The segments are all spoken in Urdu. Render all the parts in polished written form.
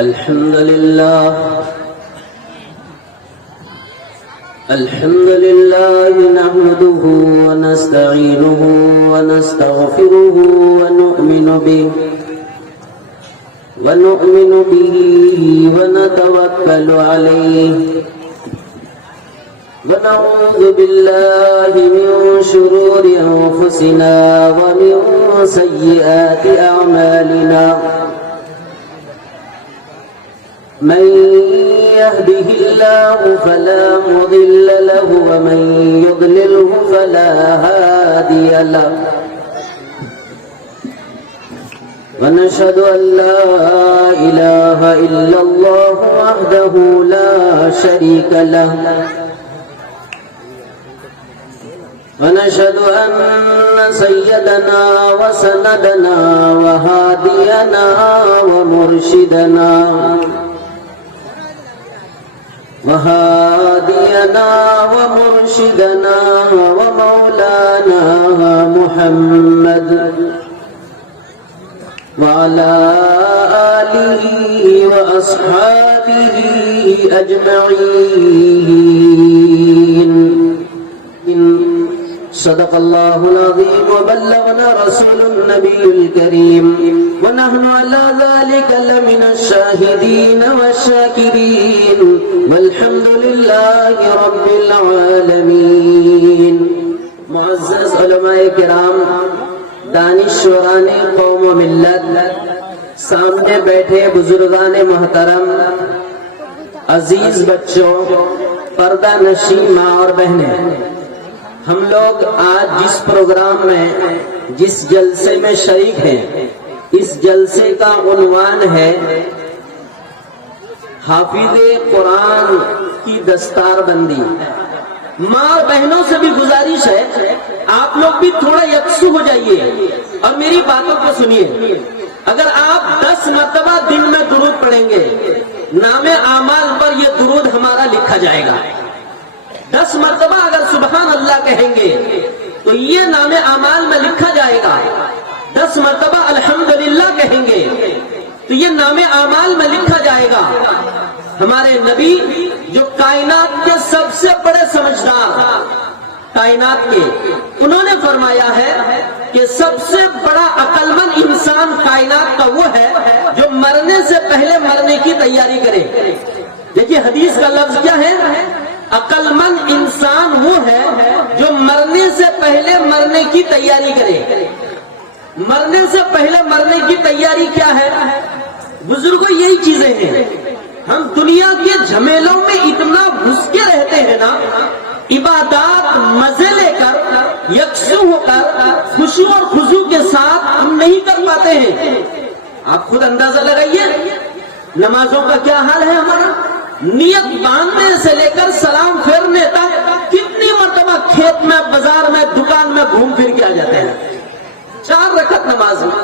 الحمد لله نحمده ونستعينه ونستغفره ونؤمن به ونتوكل عليه ونعوذ بالله من شرور أنفسنا ومن سيئات أعمالنا من يهده الله فلا مضل له ومن يضلله فلا هادي له ونشهد أن لا إله إلا الله وحده لا شريك له ونشهد أن سيدنا وسندنا وهادينا ومرشدنا ومولانا محمد وعلى آله وأصحابه أجمعين. صدق الله العظيم وبلغنا رسول النبي الكريم ونحن على ذلك لمن الشاهدين والشاكرين والحمد لله رب العالمين. معزز علماء کرام، دانشوران قوم و ملت، سامنے بیٹھے بزرگان محترم، عزیز بچوں، پردہ نشین ماں اور بہنیں، ہم لوگ آج جس پروگرام میں جس جلسے میں شریک ہیں، اس جلسے کا عنوان ہے حافظ قرآن کی دستار بندی. ماں اور بہنوں سے بھی گزارش ہے آپ لوگ بھی تھوڑا یکسو ہو جائیے اور میری باتوں کو سنیے. اگر آپ 10 مرتبہ دن میں درود پڑھیں گے، نام اعمال پر یہ درود ہمارا لکھا جائے گا. 10 مرتبہ اگر سبحان اللہ کہیں گے تو یہ نام اعمال میں لکھا جائے گا. 10 مرتبہ الحمدللہ کہیں گے تو یہ نام اعمال میں لکھا جائے گا. ہمارے نبی جو کائنات کے سب سے بڑے سمجھدار کائنات کے، انہوں نے فرمایا ہے کہ سب سے بڑا عقل مند انسان کائنات کا وہ ہے جو مرنے سے پہلے مرنے کی تیاری کرے. دیکھیے حدیث کا لفظ کیا ہے؟ عقل مند انسان وہ ہے جو مرنے سے پہلے مرنے کی تیاری کرے. مرنے سے پہلے مرنے کی تیاری کیا ہے؟ بزرگوں یہی چیزیں ہیں. ہم دنیا کے جھمیلوں میں اتنا گھس کے رہتے ہیں نا، عبادات مزے لے کر یکسو ہو کر خوشی اور خضوع کے ساتھ ہم نہیں کر پاتے ہیں. آپ خود اندازہ لگائیے نمازوں کا کیا حال ہے ہمارا. نیت باندھنے سے لے کر سلام پھیرنے تک کتنی مرتبہ کھیت میں، بازار میں، دکان میں گھوم پھر کے آ جاتے ہیں. 4 رکعت نماز میں.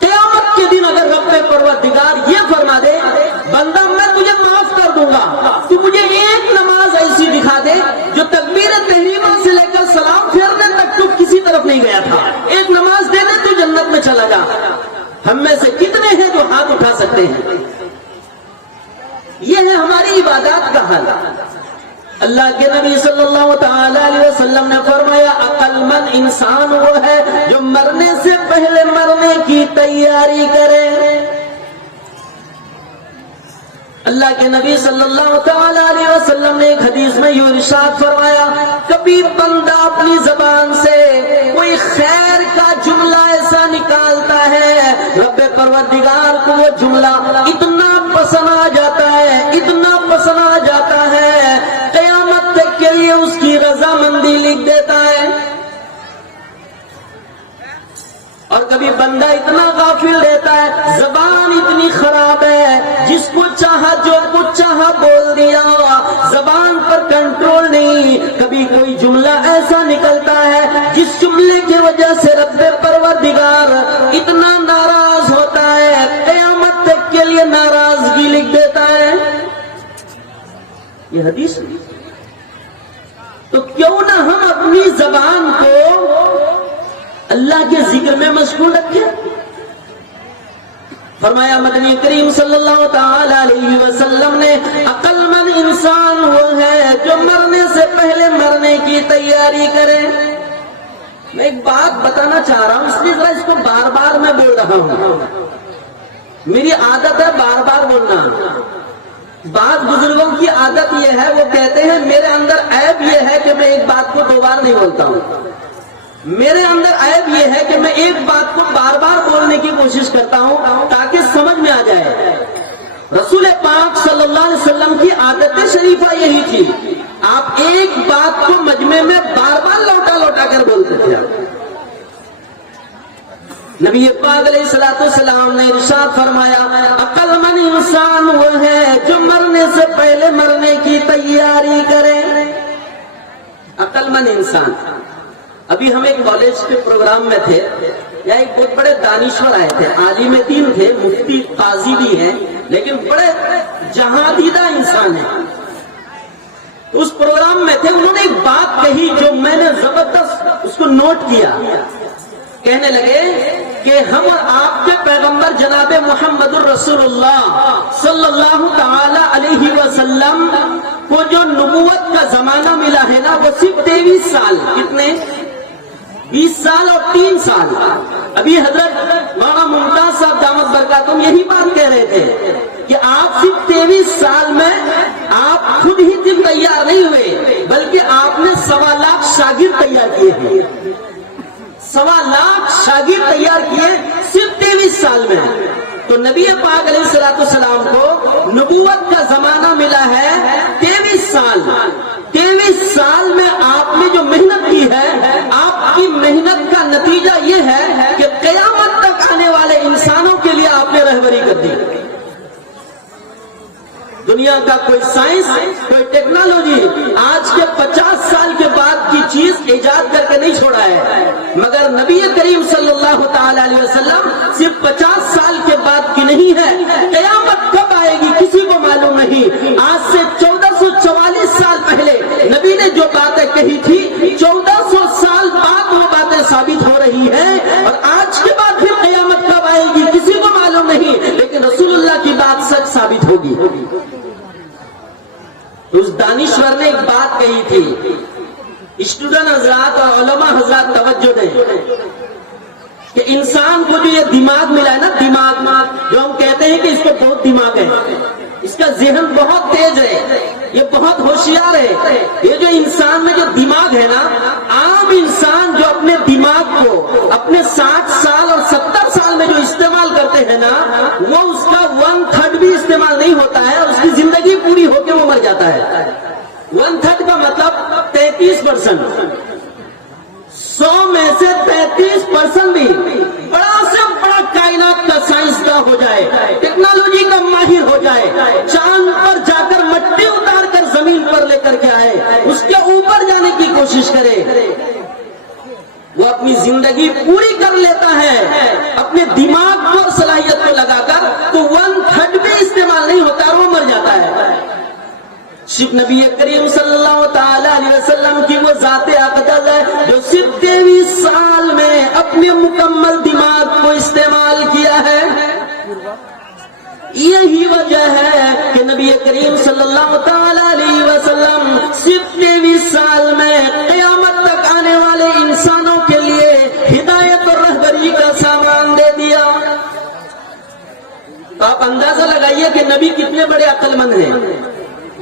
قیامت کے دن اگر رب پروردگار یہ فرما دے بندہ میں تجھے معاف کر دوں گا، تو مجھے ایک نماز ایسی دکھا دے جو تکبیر تحریمہ سے لے کر سلام پھیرنے تک تو کسی طرف نہیں گیا تھا، ایک نماز دے دے تو جنت میں چلا جا. ہم میں سے کتنے ہیں جو ہاتھ اٹھا سکتے ہیں؟ یہ ہے ہماری عبادات کا حال. اللہ کے نبی صلی اللہ تعالی علیہ وسلم نے فرمایا عقل مند انسان وہ ہے جو مرنے سے پہلے مرنے کی تیاری کرے. اللہ کے نبی صلی اللہ تعالی علیہ وسلم نے ایک حدیث میں یہ ارشاد فرمایا کبھی بندہ اپنی زبان سے کوئی خیر کا جملہ ایسا نکالتا ہے رب پروردگار کو وہ جملہ اتنا پسند آ جاتا ہے، اتنا پسند آ جاتا ہے، قیامت تک کے لیے اس کی رضامندی لکھ دیتا ہے. اور کبھی بندہ اتنا غافل رہتا ہے، زبان اتنی خراب ہے، جس کو چاہا جو کچھ چاہا بول دیا، زبان پر کنٹرول نہیں. کبھی کوئی جملہ ایسا نکلتا ہے جس جملے کی وجہ سے رب پروردگار اتنا ناراض ہوتا ہے، قیامت تک کے لیے ناراضگی لکھ دیتا ہے. یہ حدیث. تو کیوں نہ ہم اپنی زبان کو اللہ کے ذکر میں مشغول رکھیں. فرمایا مدنی کریم صلی اللہ تعالی علیہ وسلم نے عقل مند انسان وہ ہے جو مرنے سے پہلے مرنے کی تیاری کرے. میں ایک بات بتانا چاہ رہا ہوں، اس لیے ذرا اس کو بار بار میں بول رہا ہوں. میری عادت ہے بار بار بولنا. بعض بزرگوں کی عادت یہ ہے، وہ کہتے ہیں میرے اندر عیب یہ ہے کہ میں ایک بات کو دو بار نہیں بولتا ہوں. میرے اندر عیب یہ ہے کہ میں ایک بات کو بار بار بولنے کی کوشش کرتا ہوں تاکہ سمجھ میں آ جائے. رسول پاک صلی اللہ علیہ وسلم کی عادت شریفہ یہی تھی، آپ ایک بات کو مجمع میں بار بار لوٹا لوٹا کر بولتے تھے. نبی پاک علیہ الصلوۃ والسلام نے ارشاد فرمایا عقل مند انسان وہ ہے جو مرنے سے پہلے مرنے کی تیاری کرے. عقل مند انسان. ابھی ہم ایک کالج کے پروگرام میں تھے، یا ایک بہت بڑے دانشور آئے تھے، عالم دین تھے، مفتی قاضی بھی ہیں، لیکن بڑے جہاندیدہ انسان ہیں. اس پروگرام میں تھے، انہوں نے ایک بات کہی جو میں نے زبردست اس کو نوٹ کیا. کہنے لگے کہ ہم اور آپ کے پیغمبر جناب محمد الرسول اللہ صلی اللہ تعالی علیہ وسلم کو جو نبوت کا زمانہ ملا ہے نا، وہ صرف 23 سال. کتنے؟ 20 سال اور 3 سال. ابھی حضرت مولانا ممتاز صاحب دامت برکاتہم یہی بات کہہ رہے تھے کہ آپ صرف 23 سال میں آپ خود ہی دن تیار نہیں ہوئے، بلکہ آپ نے 1.25 لاکھ شاگرد تیار کیے ہیں. 1.25 لاکھ شاگرد تیار کیے صرف 23 سال میں. تو نبی پاک علیہ الصلوۃ والسلام کو نبوت کا زمانہ ملا ہے 23 سال. 23 سال میں آپ نے جو محنت کی ہے، آپ کی محنت کا نتیجہ یہ ہے کہ قیامت تک آنے والے انسانوں کے لیے آپ نے رہبری کر دی. دنیا کا کوئی سائنس، کوئی ٹیکنالوجی آج کے 50 سال کے بعد کی چیز ایجاد کر کے نہیں چھوڑا ہے، مگر نبی کریم صلی اللہ تعالی علیہ وسلم صرف 50 سال کے بعد کی نہیں ہے. قیامت کب آئے گی کسی کو معلوم نہیں. آج سے 1444 سال پہلے نبی نے جو باتیں کہی تھی، 1400 سال بعد وہ باتیں ثابت ہو رہی ہیں. اور آج کے بعد پھر قیامت کب آئے گی کسی کو معلوم نہیں، لیکن رسول اللہ کی بات سچ ثابت ہوگی. اس دانشور نے ایک بات کہی تھی، اسٹوڈنٹ حضرات اور علماء حضرات توجہ دیں کہ انسان کو جو یہ دماغ ملا ہے نا، دماغ جو ہم کہتے ہیں کہ اس کو بہت دماغ ہے، اس کا ذہن بہت تیز ہے، یہ بہت ہوشیار ہے. یہ جو انسان میں جو دماغ ہے نا، عام انسان جو اپنے دماغ کو اپنے 60 سال اور 70 سال میں جو استعمال کرتے ہیں نا، وہ اس کا 1/3 بھی استعمال نہیں ہوتا ہے، اور اس کی زندگی پوری ہو کے وہ مر جاتا ہے. 1/3 کا مطلب 33%. 100 میں سے 33% بھی بڑا سے بڑا کائنات کا سائنسداں ہو جائے، ٹیکنالوجی کا ماہر ہو جائے، چاند پر جا کر مٹی اتار کر زمین پر لے کر کے آئے، اس کے اوپر جانے کی کوشش کرے، وہ اپنی زندگی پوری کر لیتا ہے اپنے دماغ اور صلاحیت کو لگا کر، تو 1/3 بھی استعمال نہیں ہوتا اور وہ مر جاتا ہے. صرف نبی کریم صلی اللہ تعالی علیہ وسلم کی وہ ذات اقدس ہے جو صرف 23 سال میں اپنے مکمل دماغ کو استعمال کیا ہے. یہی وجہ ہے کہ نبی کریم صلی اللہ تعالی علیہ وسلم صرف 23 سال میں قیامت تک آنے والے انسانوں کے لیے ہدایت اور رہبری کا سامان دے دیا. تو آپ اندازہ لگائیے کہ نبی کتنے بڑے عقل مند ہیں،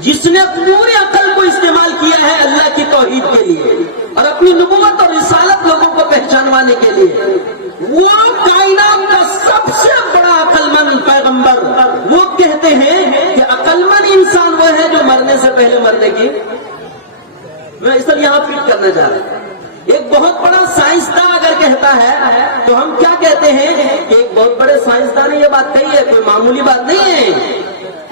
جس نے پوری عقل کو استعمال کیا ہے اللہ کی توحید کے لیے اور اپنی نبوت اور رسالت لوگوں کو پہچانوانے کے لیے. وہ کائنات کا سب سے بڑا عقل مند پیغمبر، وہ کہتے ہیں کہ عقل مند انسان وہ ہے جو مرنے سے پہلے مرنے کی. میں اس طرح یہاں فٹ کرنا چاہ رہا ہوں. ایک بہت بڑا سائنسداں اگر کہتا ہے تو ہم کیا کہتے ہیں کہ ایک بہت بڑے سائنسداں نے یہ بات کہی ہے، کوئی معمولی بات نہیں ہے.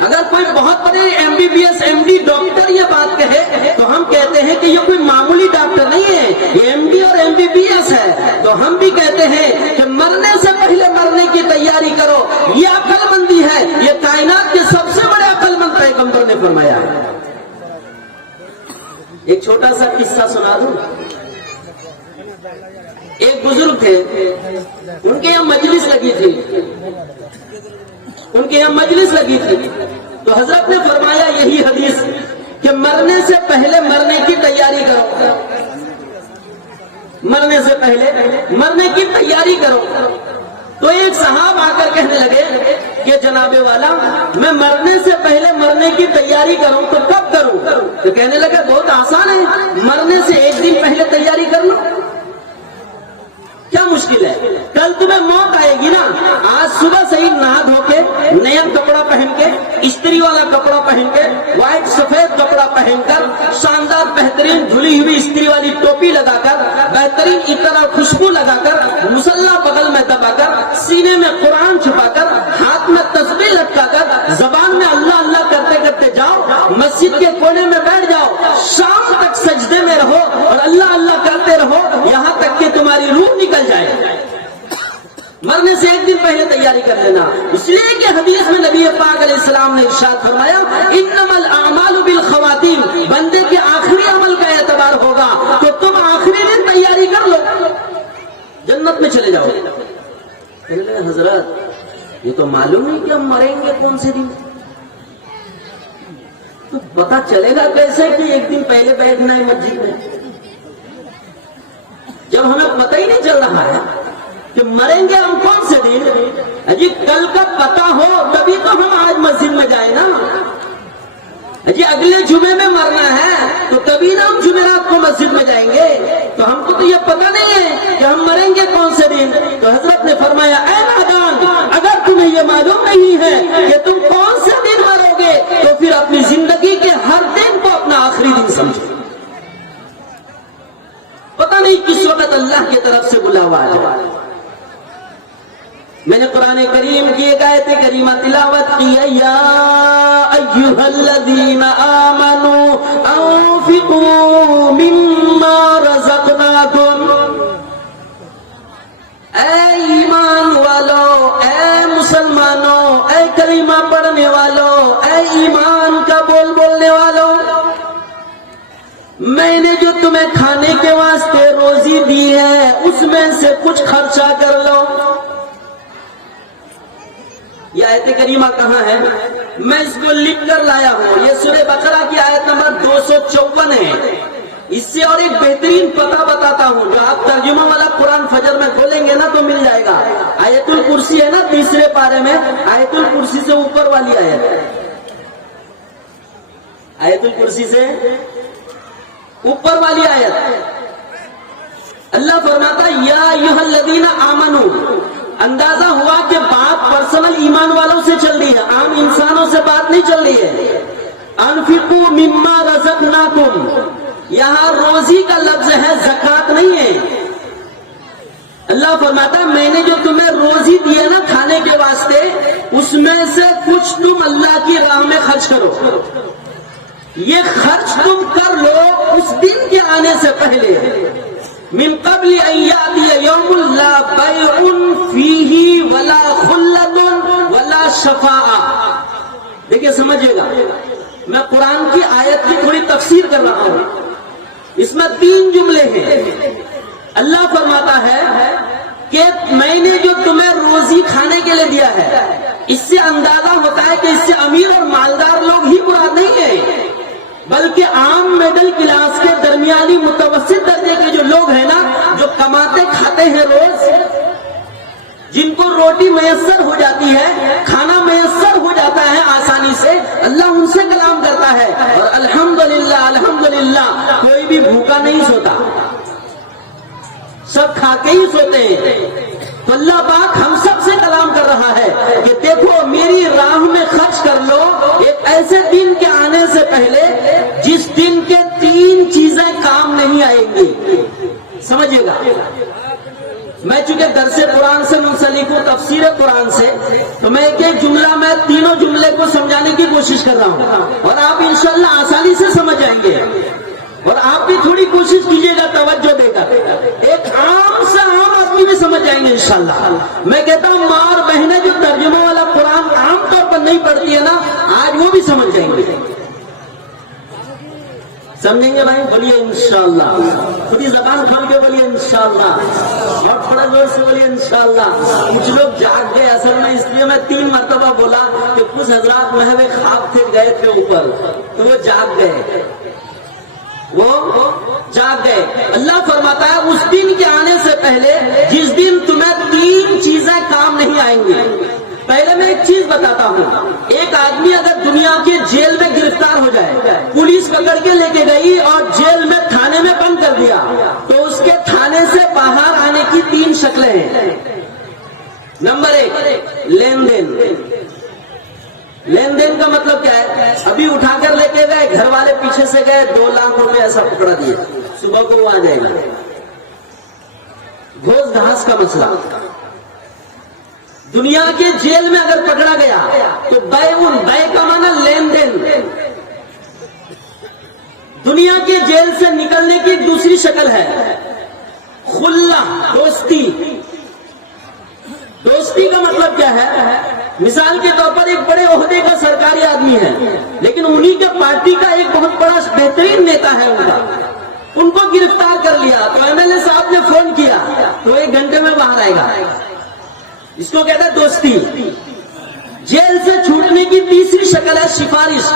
اگر کوئی بہت بڑے MBBS MD ڈاکٹر یہ بات کہے تو ہم کہتے ہیں کہ یہ کوئی معمولی ڈاکٹر نہیں ہے، یہ MD اور MBBS ہے. تو ہم بھی کہتے ہیں کہ مرنے سے پہلے مرنے کی تیاری کرو، یہ عقل مندی ہے. یہ کائنات کے سب سے بڑے عقل مند پیغمبر نے فرمایا. ایک چھوٹا سا قصہ سنا دوں. ایک بزرگ تھے، ان کے یہاں مجلس لگی تھی. ان کے یہاں مجلس لگی تھی، تو حضرت نے فرمایا یہی حدیث کہ مرنے سے پہلے مرنے کی تیاری کرو، مرنے سے پہلے مرنے کی تیاری کرو۔ تو ایک صاحب آ کر کہنے لگے کہ جناب والا میں مرنے سے پہلے مرنے کی تیاری کروں تو کب کروں؟ تو کہنے لگے بہت آسان ہے، مرنے سے ایک دن پہلے تیاری کر لو، کیا مشکل ہے؟ کل تمہیں موت آئے گی نا، آج صبح سے ہی نہا دھو کے نیا کپڑا پہن کے، استری والا کپڑا پہن کے، وائٹ سفید کپڑا پہن کر، شاندار بہترین دھلی ہوئی استری والی ٹوپی لگا کر، بہترین عطر اور خوشبو لگا کر، مصلی بغل میں دبا کر، سینے میں قرآن چھپا کر، ہاتھ میں تسبیح لٹکا کر، زبان میں اللہ اللہ کرتے کرتے جاؤ، مسجد کے کونے میں بیٹھ جاؤ، شام تک سجدے میں رہو اور اللہ اللہ کرتے رہو یہاں تک کہ تمہاری روح نکل جائے۔ مرنے سے ایک دن پہلے تیاری کر لینا، اس لیے کہ حدیث میں نبی پاک علیہ السلام نے ارشاد فرمایا انما الاعمال بالخواتیم، بندے کے آخری عمل کا اعتبار ہوگا، تو تم آخری دن تیاری کر لو، جنت میں چلے جاؤ۔ حضرت یہ تو معلوم ہے کہ ہم مریں گے کون سے دن، تو پتا چلے گا کیسے کہ ایک دن پہلے بیٹھنا ہے مسجد میں، جب ہمیں پتہ ہی نہیں چل رہا ہے کہ مریں گے ہم کون سے دن؟ اجی کل کا پتا ہو تبھی تو ہم آج مسجد میں جائیں نا، اجی اگلے جمعے میں مرنا ہے تو تبھی نا ہم جمعرات کو مسجد میں جائیں گے، تو ہم کو تو یہ پتا نہیں ہے کہ ہم مریں گے کون سے دن۔ تو حضرت نے فرمایا اے نادان، اگر تمہیں یہ معلوم نہیں ہے کہ تم کون سے دن مرو گے تو پھر اپنی زندگی کے ہر دن کو اپنا آخری دن سمجھو، پتہ نہیں کس وقت اللہ کی طرف سے بلاوا آ جائے۔ میں نے قرآن کریم کی ایک آیت کریمہ تلاوت کی ہے، یا ایھا الذین آمنوا انفقوا مما رزقناکم، اے ایمان والو، اے مسلمانوں، اے کلمہ پڑھنے والوں، اے ایمان کا بول بولنے والوں، میں نے جو تمہیں کھانے کے واسطے روزی دی ہے اس میں سے کچھ خرچہ کر لو۔ یہ آیت کریمہ کہاں ہے؟ میں اس کو لکھ کر لایا ہوں، یہ سورہ بقرہ کی آیت نمبر 254 ہے۔ اس سے اور ایک بہترین پتہ بتاتا ہوں، جو آپ ترجمہ والا قرآن فجر میں کھولیں گے نا تو مل جائے گا۔ آیت الکرسی ہے نا تیسرے پارے میں، آیت الکرسی سے اوپر والی آیت، آیت الکرسی سے اوپر والی آیت، اللہ فرماتا یا ایھا الذین آمنوا، اندازہ ہوا کہ بات پرسنل ایمان والوں سے چل رہی ہے، عام انسانوں سے بات نہیں چل رہی ہے۔ انفقوا مما رزقناکم، یہاں روزی کا لفظ ہے، زکات نہیں ہے۔ اللہ فرماتا ہے میں نے جو تمہیں روزی دی ہے نا کھانے کے واسطے، اس میں سے کچھ تم اللہ کی راہ میں خرچ کرو، یہ خرچ تم کر لو اس دن کے آنے سے پہلے، من قبل ان یاتی یوم لا بیع فیہ ولا خلۃ ولا شفاعہ۔ دیکھیں سمجھے گا، میں قرآن کی آیت کی تھوڑی تفسیر کر رہا ہوں، اس میں 3 جملے ہیں۔ اللہ فرماتا ہے کہ میں نے جو تمہیں روزی کھانے کے لیے دیا ہے، اس سے اندازہ ہوتا ہے کہ اس سے امیر اور مالدار لوگ ہی مراد نہیں ہیں، بلکہ عام مڈل کلاس کے درمیانی متوسط درجے کے جو لوگ ہیں نا، جو کماتے کھاتے ہیں روز، جن کو روٹی میسر ہو جاتی ہے، کھانا میسر ہو جاتا ہے آسانی سے، اللہ ان سے کلام کرتا ہے۔ اور الحمدللہ الحمدللہ کوئی بھی بھوکا نہیں سوتا، سب کھا کے ہی سوتے ہیں۔ تو اللہ پاک ہم سب سے کلام کر رہا ہے کہ دیکھو میری راہ میں خرچ کر لو ایک ایسے دن کے آنے سے پہلے جس دن کے 3 چیزیں کام نہیں آئیں گی۔ سمجھے گا، میں چونکہ درس قرآن سے منسلک ہوں، تفسیر قرآن سے، تو میں ایک جملہ میں تینوں جملے کو سمجھانے کی کوشش کر رہا ہوں، اور آپ انشاءاللہ آسانی سے سمجھ جائیں گے، اور آپ بھی تھوڑی کوشش کیجیے گا توجہ دے کر، ایک عام سے عام آدمی بھی سمجھ جائیں گے انشاءاللہ۔ میں کہتا ہوں ماں اور بہنیں جو ترجمہ والا قرآن عام طور پر نہیں پڑھتی ہے نا، آج وہ بھی سمجھ جائیں گے۔ سمجھیں گے بھائی؟ بولیے انشاءاللہ. خودی زبان کھول کے بولیے انشاءاللہ. اور تھوڑا زور سے بولیے انشاءاللہ. کچھ لوگ جاگ گئے. اصل میں اس لیے میں 3 مرتبہ بولا کہ کچھ حضرات محو خواب تھے گئے تھے اوپر، تو وہ جاگ گئے، وہ جاگ گئے. اللہ فرماتا ہے اس دن کے آنے سے پہلے جس دن تمہیں 3 چیزیں کام نہیں آئیں گی. پہلے میں ایک چیز بتاتا ہوں. ایک آدمی اگر دنیا کے جیل میں گرفتار ہو جائے، پولیس پکڑ کے لے کے گئی اور جیل میں تھانے میں بند کر دیا، تو اس کے تھانے سے باہر آنے کی 3 شکلیں ہیں. نمبر 1 لین دین. لین دین کا مطلب کیا ہے؟ ابھی اٹھا کر لے کے گئے، گھر والے پیچھے سے گئے، 2 لاکھ روپے ایسا پکڑا دیے، صبح کو وہ آ جائے گا. گھوس گھاس کا مسئلہ. دنیا کے جیل میں اگر پکڑا گیا تو بے کا معنی لین دین. دنیا کے جیل سے نکلنے کی دوسری شکل ہے خلا، دوستی. دوستی کا مطلب کیا ہے؟ مثال کے طور پر ایک بڑے عہدے کا سرکاری آدمی ہے، لیکن انہی کے پارٹی کا ایک بہت بڑا بہترین نیتا ہے ان کو گرفتار کر لیا، تو ایم ایل اے صاحب نے فون کیا تو 1 گھنٹے میں باہر آئے گا. اس کو کہتا ہے دوستی. جیل سے چھوٹنے کی تیسری شکل ہے سفارش.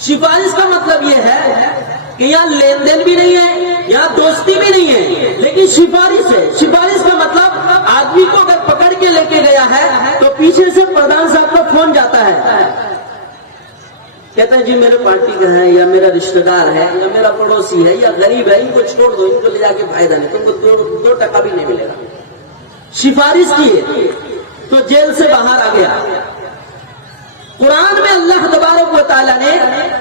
سفارش کا مطلب یہ ہے کہ یہاں لین دین بھی نہیں ہے، یہاں دوستی بھی نہیں ہے، لیکن سفارش ہے. سفارش کا مطلب آدمی کو اگر پکڑ کے لے کے گیا ہے تو پیچھے سے پردھان صاحب کا فون جاتا ہے، کہتا ہے جی میرے پارٹی کا ہے، یا میرا رشتہ دار ہے، یا میرا پڑوسی ہے، یا غریب ہے، ان کو چھوڑ دو، ان کو لے جا کے فائدہ نہیں، تم کو 2 ٹکا بھی نہیں ملے گا. سفارش کی ہے تو جیل سے باہر آ گیا. قرآن میں اللہ تبارک و تعالیٰ نے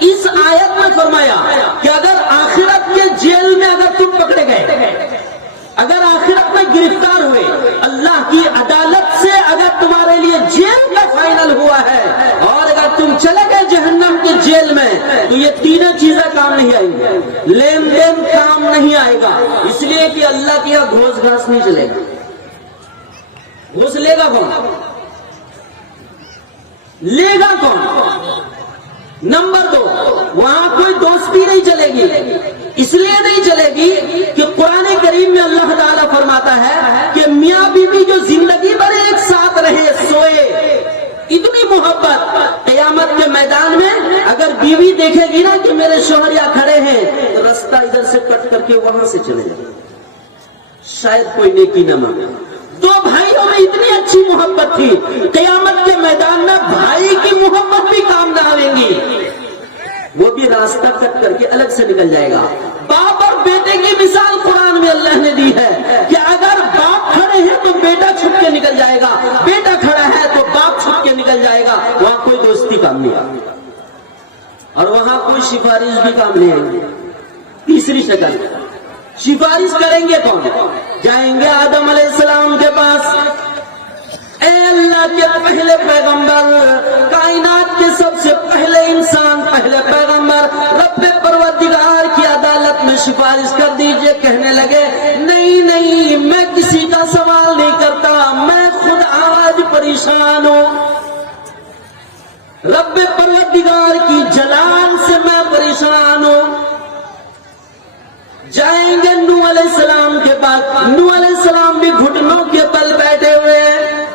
اس آیت میں فرمایا کہ اگر آخرت کے جیل میں اگر تم پکڑے گئے، اگر آخرت میں گرفتار ہوئے، اللہ کی عدالت سے اگر تمہارے لیے جیل کا فائنل ہوا ہے، اور اگر تم چلے گئے جہنم کے جیل میں، تو یہ 3 چیزیں کام نہیں آئیں گی. لین دین کام نہیں آئے گا، اس لیے کہ اللہ کی یہاں گھوس گھاس نہیں چلے گا. گھوس لے گا کون؟ لے گا کون؟ نمبر 2 وہاں کوئی دوستی نہیں چلے گی. اس لیے نہیں چلے گی کہ قرآن کریم میں اللہ تعالیٰ فرماتا ہے کہ میاں بیوی جو زندگی بھر ایک ساتھ رہے، سوئے، اتنی محبت، قیامت کے میدان میں اگر بیوی دیکھے گی نا کہ میرے شوہر یہاں کھڑے ہیں، تو رستہ ادھر سے کٹ کر کے وہاں سے چلے جائے، شاید کوئی نیکی نہ مانگے. 2 بھائیوں میں اتنی اچھی محبت تھی، قیامت کے میدان میں بھائی کی محبت بھی کام نہ آئیں گی، وہ بھی راستہ کٹ کر کے الگ سے نکل جائے گا. باپ اور بیٹے کی مثال قرآن میں اللہ نے دی ہے کہ اگر باپ کھڑے ہیں تو بیٹا چھپ کے نکل جائے گا، بیٹا کھڑا ہے تو باپ چھپ کے نکل جائے گا. وہاں کوئی دوستی کام نہیں آئے گی اور وہاں کوئی سفارش بھی کام نہیں آئے گی. تیسری شکل، سفارش کریں گے کون؟ جائیں گے آدم علیہ السلام کے پاس، اے اللہ کے پہلے پیغمبر، کائنات کے سب سے پہلے انسان، پہلے پیغمبر، رب پروردگار کی عدالت میں سفارش کر دیجئے. کہنے لگے نہیں میں کسی کا سوال نہیں کرتا، میں خود آج پریشان ہوں، رب پروردگار کی جلال سے میں پریشان ہوں. جائیں گے نوح علیہ السلام کے پاس، نوح علیہ السلام بھی گھٹنوں کے بل بیٹھے ہوئے ہیں.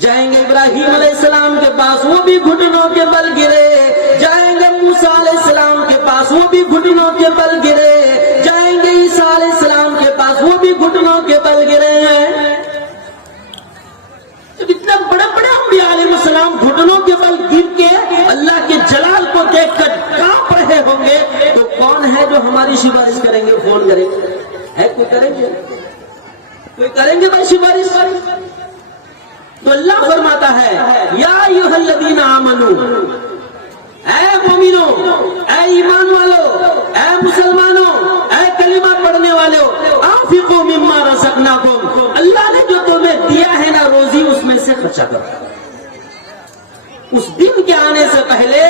جائیں گے ابراہیم علیہ السلام کے پاس، وہ بھی گھٹنوں کے بل گرے. جائیں گے موسیٰ علیہ السلام کے پاس، وہ بھی گھٹنوں کے بل گرے. جائیں گے عیسیٰ علیہ السلام کے پاس، وہ بھی گھٹنوں کے بل گرے ہیں. جب اتنے بڑے بڑے انبیاء علیہ السلام گھٹنوں کے بل گر کے اللہ کے جلال کو دیکھ کر کانپ رہے ہوں گے، تو کون ہے جو ہماری سفارش کریں گے؟ فون کریں گے؟ ہے کوئی کریں گے؟ کوئی کریں گے بھائی سفارش؟ تو اللہ فرماتا ہے یا ایھا الذین آمنوا، اے مومنوں، اے ایمان والو، اے مسلمانوں، اے کلمہ پڑھنے والوں، انفقوا مما رزقناکم، اللہ نے جو تمہیں دیا ہے نا روزی، اس میں سے خرچہ کرو. اس دن کے آنے سے پہلے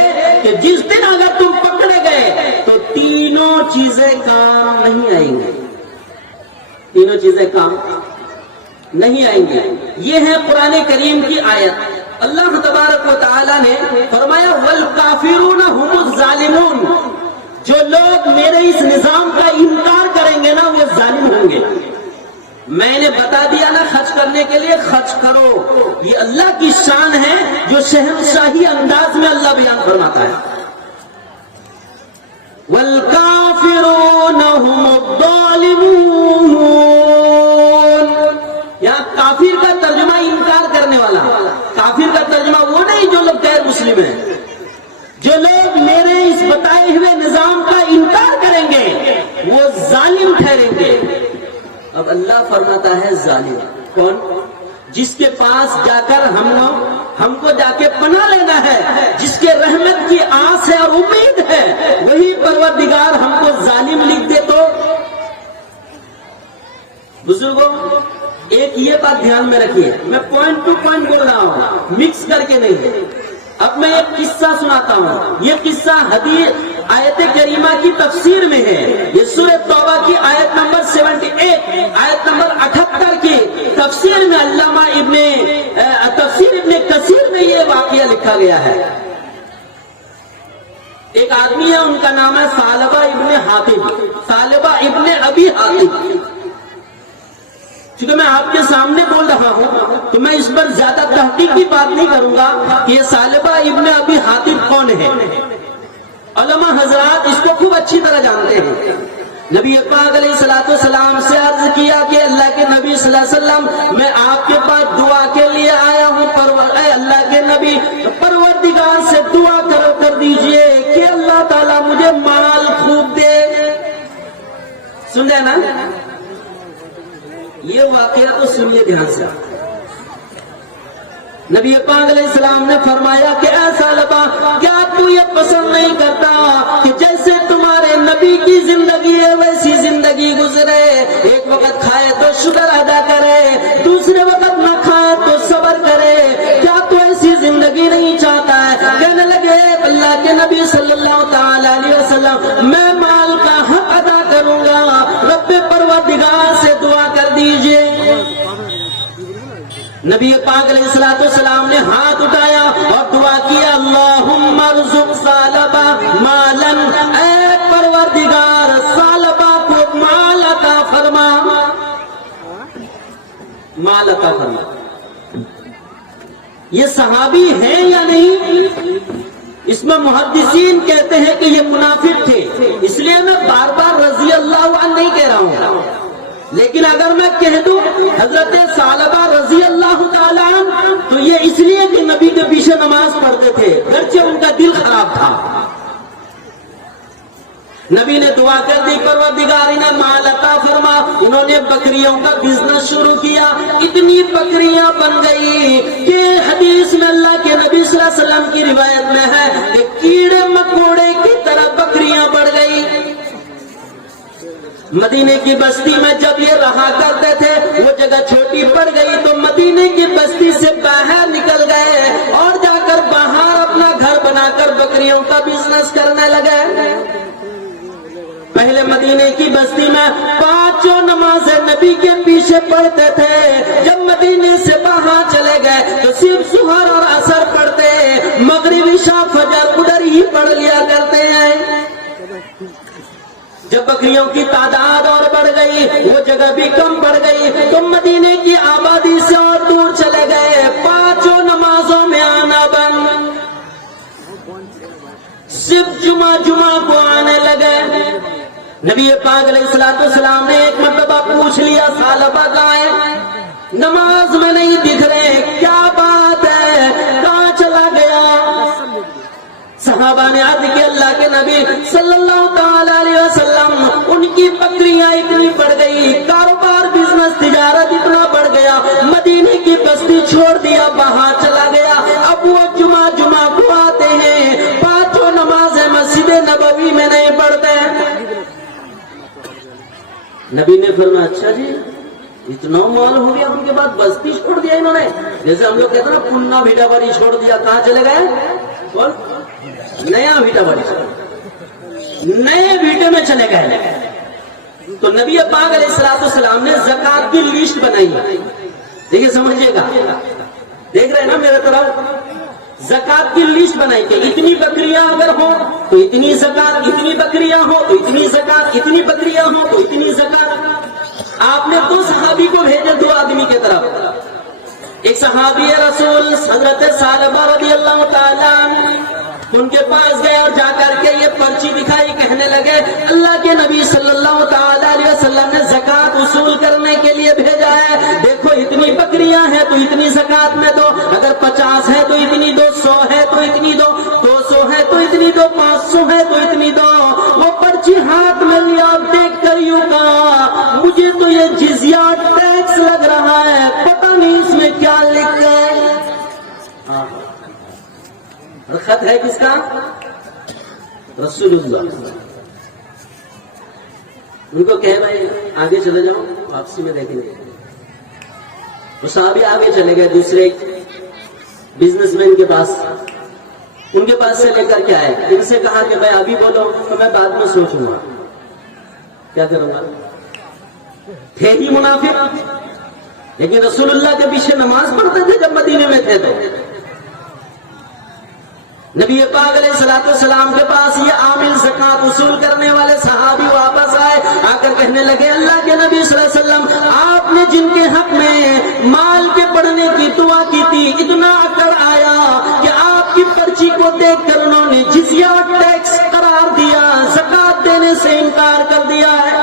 کہ جس دن اگر تم پکڑے گئے تو 3 چیزیں کام نہیں آئیں گی. 3 چیزیں کام نہیں آئیں گے. یہ ہے قرآن کریم کی آیت. اللہ تبارک و تعالی نے فرمایا والکافرون هم الظالمون، اس نظام کا انکار کریں گے نا وہ ظالم ہوں گے. میں نے بتا دیا نا خرچ کرنے کے لیے خرچ کرو. یہ اللہ کی شان ہے جو شہنشاہی انداز میں اللہ بیان فرماتا ہے. وَالْكَافِرُونَ هُمُ الظَّالِمُونَ. یہاں کافر کا ترجمہ انکار کرنے والا. کافر کا ترجمہ وہ نہیں جو لوگ غیر مسلم ہیں. جو لوگ میرے اس بتائے ہوئے نظام کا انکار کریں گے وہ ظالم ٹھہریں گے. اب اللہ فرماتا ہے ظالم کون؟ جس کے پاس جا کر ہم کو جا کے پناہ لینا ہے, جس کے رحمت کی آس ہے اور امید ہے, وہی پروردگار ہم کو ظالم لکھ دے تو. بزرگوں ایک یہ بات دھیان میں رکھیے, میں پوائنٹ ٹو پوائنٹ بول رہا ہوں, مکس کر کے نہیں. اب میں ایک قصہ سناتا ہوں. یہ قصہ حدیث آیت کریمہ کی تفسیر میں ہے. یہ سورہ توبہ کی آیت نمبر 78 آیت نمبر 78 کی تفسیر میں علامہ تفسیر ابن کثیر میں یہ واقعہ لکھا گیا ہے. ایک آدمی ہے, ان کا نام ہے ثعلبہ ابن حاطب, ثعلبہ ابن ابی حاطب. چونکہ میں آپ کے سامنے بول رہا ہوں تو میں اس پر زیادہ تحقیقی بات نہیں کروں گا کہ یہ ثعلبہ ابن ابی حاطب کون ہے. علماء حضرات اس کو خوب اچھی طرح جانتے ہیں. نبی پاک علیہ الصلوۃ والسلام سے عرض کیا کہ اللہ کے نبی صلی اللہ علیہ وسلم میں آپ کے پاس دعا کے لیے آیا ہوں. اے اللہ کے نبی پروردگار سے دعا کر دیجئے کہ اللہ تعالیٰ مجھے مال خوب دے. سن رہے نا یہ واقعہ تو سنیے دھیان سے. نبی پاک علیہ السلام نے فرمایا کہ اے ثعلبہ کیا تو یہ پسند نہیں کرتا کہ جیسے تمہارے نبی کی زندگی ہے ویسی زندگی گزرے. ایک وقت کھائے تو شکر ادا کرے, دوسرے وقت نہ کھائے تو صبر کرے. کیا تو ایسی زندگی نہیں چاہتا ہے؟ کہنے لگے اللہ کے نبی صلی اللہ تعالی علیہ وسلم میں مال کا حق ادا کروں گا, رب پروردگار سے دعا کر دیجئے. نبی پاک علیہ السلام نے ہاتھ اٹھایا اور دعا کیا اللہم ارزق ثعلبہ مالا, اے پروردگار ثعلبہ کو مال عطا فرما, مال عطا فرما. یہ صحابی ہیں یا نہیں؟ اس میں محدثین کہتے ہیں کہ یہ منافق تھے, اس لیے میں بار بار رضی اللہ عنہ نہیں کہہ رہا ہوں. لیکن اگر میں کہہ دوں حضرت ثعلبہ رضی اللہ تعالیٰ عنہ تو یہ اس لیے کہ نبی کے پیچھے نماز پڑھتے تھے, گرچہ ان کا دل خراب تھا. نبی نے دعا کر دی پروردگار انہیں مال عطا فرما. انہوں نے بکریوں کا بزنس شروع کیا. اتنی بکریاں بن گئی کہ حدیث میں اللہ کے نبی صلی اللہ علیہ وسلم کی روایت میں ہے کہ کیڑے مکوڑے کی طرح بکریاں بڑھ گئی. مدینے کی بستی میں جب یہ رہا کرتے تھے وہ جگہ چھوٹی پڑ گئی تو مدینے کی بستی سے باہر نکل گئے اور جا کر باہر اپنا گھر بنا کر بکریوں کا بزنس کرنے لگے. پہلے مدینے کی بستی میں 5 نمازیں نبی کے پیچھے پڑھتے تھے. جب مدینے سے باہر چلے گئے تو صرف ظہر اور عصر پڑھتے, مغرب عشاء فجر ادھر ہی پڑھ لیا کرتے ہیں. جب بکریوں کی تعداد اور بڑھ گئی وہ جگہ بھی کم پڑ گئی تو مدینے کی آبادی سے اور دور چلے گئے. 5 نمازوں میں آنا بند, صرف جمعہ کو آنے لگے. نبی پاک علیہ السلام نے ایک مرتبہ پوچھ لیا ثعلبہ کہاں ہے؟ نماز میں نہیں دکھ رہے, کیا بات ہے, کہاں چلا گیا؟ صحابہ نے عرض کی اللہ کے نبی صلی اللہ تعالی علیہ وسلم ان کی بکریاں اتنی بڑھ گئی, کاروبار بزنس تجارت اتنا بڑھ گیا, مدینے کی بستی چھوڑ دیا, باہر چلا گیا. اب وہ جمعہ کو آتے ہیں, 5 نمازیں مسجد نبوی میں نہیں پڑھتے. نبی نے فرمایا اچھا جی اتنا مال ہو گیا, ان کے بعد بستی چھوڑ دیا انہوں نے. جیسے ہم لوگ کہتے ہیں نا پننا بھیٹا بڑی چھوڑ دیا. کہاں چلے گئے؟ نیا بھیٹا بڑی, نئے بھیٹے میں چلے گئے. تو نبی پاک علیہ السلام نے زکات کی لسٹ بنائی. دیکھیے سمجھیے گا, دیکھ رہے ہیں نا میرے طرف, زکات کی لسٹ بنائی کہ اتنی بکریاں اگر ہوں تو اتنی زکات، اتنی بکریاں ہوں تو اتنی زکات، اتنی بکریاں ہوں تو اتنی زکات۔ آپ نے 2 صحابی کو بھیجے 2 آدمی کی طرف۔ ایک صحابی رسول حضرت ثعلبہ رضی اللہ تعالیٰ عنہ، ان کے پاس گئے اور جا کر کے یہ پرچی دکھائی، کہنے لگے اللہ کے نبی صلی اللہ تعالیٰ علیہ وسلم نے زکات وصول کرنے کے لیے بھیجا ہے، دیکھو اتنی بکریاں ہیں تو اتنی زکات میں دو، اگر 50 ہے تو اتنی دو، 100 ہے تو اتنی دو، 200 ہے تو اتنی دو، 500 ہے تو اتنی دو۔ وہ پرچی ہاتھ میں لیا، دیکھ کر یوں کہا مجھے تو یہ جزیہ ٹیکس لگ رہا ہے، پتہ نہیں اس میں کیا لکھا ہے۔ خط ہے کس کا؟ رسول اللہ۔ ان کو کہہ بھائی آگے چلے جاؤ، واپسی میں دیکھیں گے۔ وہ صحابی آگے چلے گئے دوسرے بزنس مین کے پاس، ان کے پاس سے لے کر کے آئے، ان سے کہا کہ بھائی ابھی بولو تو میں بعد میں سوچوں گا کیا کروں گا۔ تھے ہی منافق، لیکن رسول اللہ کے پیچھے نماز پڑھتے تھے جب مدینے میں تھے تو۔ نبی پاک علیہ الصلوۃ والسلام کے پاس یہ عامل زکات وصول کرنے والے صحابی واپس آئے، آ کر کہنے لگے اللہ کے نبی صلی اللہ علیہ وسلم آپ نے جن کے حق میں مال کے پڑھنے کی دعا کی تھی، اتنا اکڑ آیا کہ آپ کی پرچی کو دیکھ کر انہوں نے جزیہ ٹیکس قرار دیا، زکات دینے سے انکار کر دیا ہے۔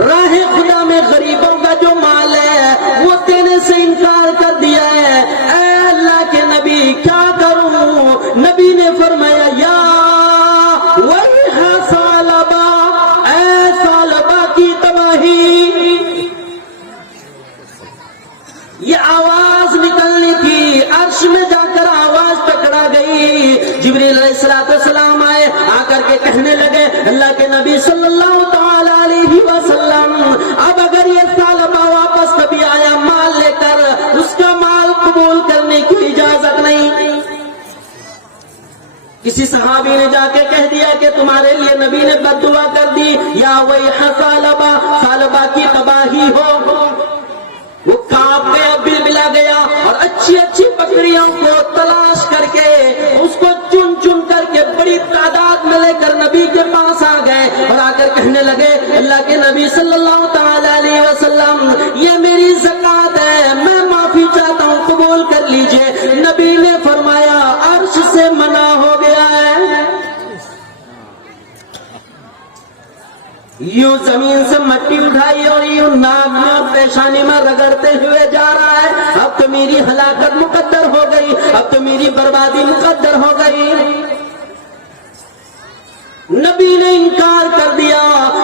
راہ خدا میں غریبوں کا جو مال ہے وہ دینے سے انکار کر دیا ہے، اے اللہ کے نبی کیا کروں؟ نبی نے فرمایا یا ویحا ثعلبہ، اے ثعلبہ کی تباہی۔ یہ آواز نکلنی تھی، عرش میں جا کر آواز پکڑا گئی۔ جبریل علیہ السلام آئے، آ کر کے کہنے لگے اللہ کے نبی صلی اللہ تعالی علیہ وسلم اب اگر یہ ثعلبہ واپس کبھی آیا مال لے کر، اس کا مال قبول کرنے کی اجازت نہیں۔ کسی صحابی نے جا کے کہہ دیا کہ تمہارے لیے نبی نے بد دعا کر دی، یا ویح ثعلبہ، ثعلبہ کی تباہی ہو۔ وہ کانپ گیا، بلبلا گیا، اور اچھی اچھی بکریوں کو تلاش کر کے اس کو چن چن کر کے بڑی تعداد میں لے کر نبی کے پاس آ گئے، اور آ کر کہنے لگے اللہ کے نبی صلی اللہ تعالی علیہ وسلم یہ میری زکات ہے، میں معافی چاہتا ہوں، قبول کر لیجئے۔ نبی نے فرمایا عرش سے منع ہو گیا ہے۔ یوں زمین سے مٹی اٹھائی اور یوں ناک میں پیشانی میں رگڑتے ہوئے جا رہا ہے، اب تو میری ہلاکت مقدر ہو گئی، اب تو میری بربادی مقدر ہو گئی۔ نبی نے انکار کر دیا،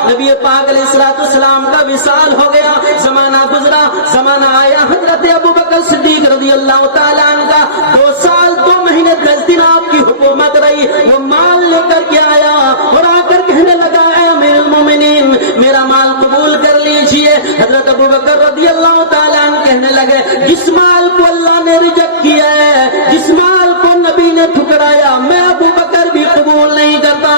نبی پاک علیہ الصلوۃ والسلام کا وصال ہو گیا، زمانہ گزرا، زمانہ آیا حضرت ابوبکر صدیق رضی اللہ تعالیٰ عنہ کا 2 سال 2 مہینے 10 دن آپ کی حکومت رہی۔ وہ مال لے کر کے آیا اور آ کر کہنے لگا اے امیر المومنین میرا مال قبول کر لیجئے۔ حضرت ابوبکر رضی اللہ تعالیٰ عنہ کہنے لگے جس مال کو اللہ نے ریجیکٹ کیا ہے، جس مال کو نبی نے ٹھکرایا، میں ابوبکر بھی قبول نہیں کرتا۔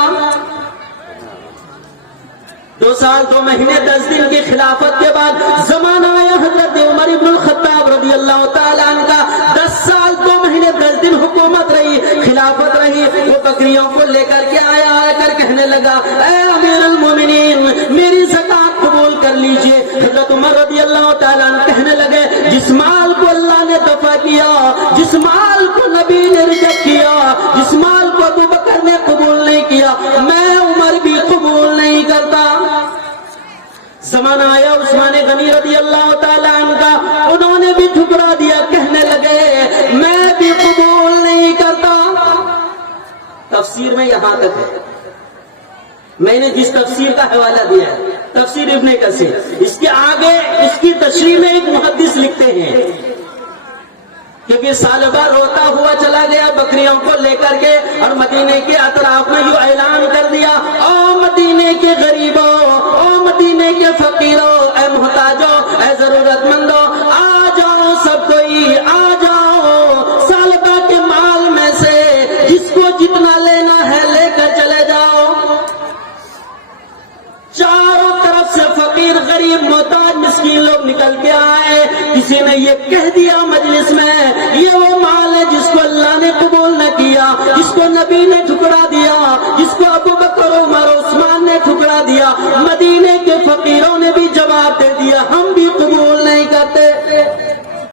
2 سال 2 مہینے 10 دن کی خلافت کے بعد زمانہ آیا حضرت عمر ابن الخطاب رضی اللہ تعالیٰ عنہ کا، 10 سال 2 مہینے 10 دن حکومت رہی، خلافت رہی۔ وہ بکریوں کو لے کر کے آیا، آ کر کہنے لگا اے امیر المومنین میری زکات قبول کر لیجئے۔ حضرت عمر رضی اللہ تعالیٰ عنہ کہنے لگے جس مال کو اللہ نے دفع کیا، جس مال کو نبی نے ریجیکٹ کیا، جس مال کو ابوبکر نے قبول نہیں کیا، میں عمر بھی قبول نہیں کرتا۔ زمانہ آیا عثمان غنی رضی اللہ تعالیٰ عنہ کا، انہوں نے بھی ٹھکرا دیا، کہنے لگے میں بھی قبول نہیں کرتا۔ تفسیر میں یہاں تک ہے، میں نے جس تفسیر کا حوالہ دیا ہے تفسیر ابن کثیر، اس کے آگے اس کی تشریح میں ایک محدث لکھتے ہیں کیونکہ ثعلبہ روتا ہوا چلا گیا بکریوں کو لے کر کے، اور مدینے کے اطراف میں یوں اعلان کر دیا او مدینے کے غریبوں، او مدینے کے فقیروں، اے محتاجوں، اے ضرورت مندوں، آ جاؤ سب کوئی، آ جاؤ ثعلبہ کے مال میں سے جس کو جتنا لینا ہے لے کر چلے جاؤ۔ چاروں طرف سے فقیر غریب محتاج مسکین لوگ نکل کے آئے، کسی نے یہ کہہ دیا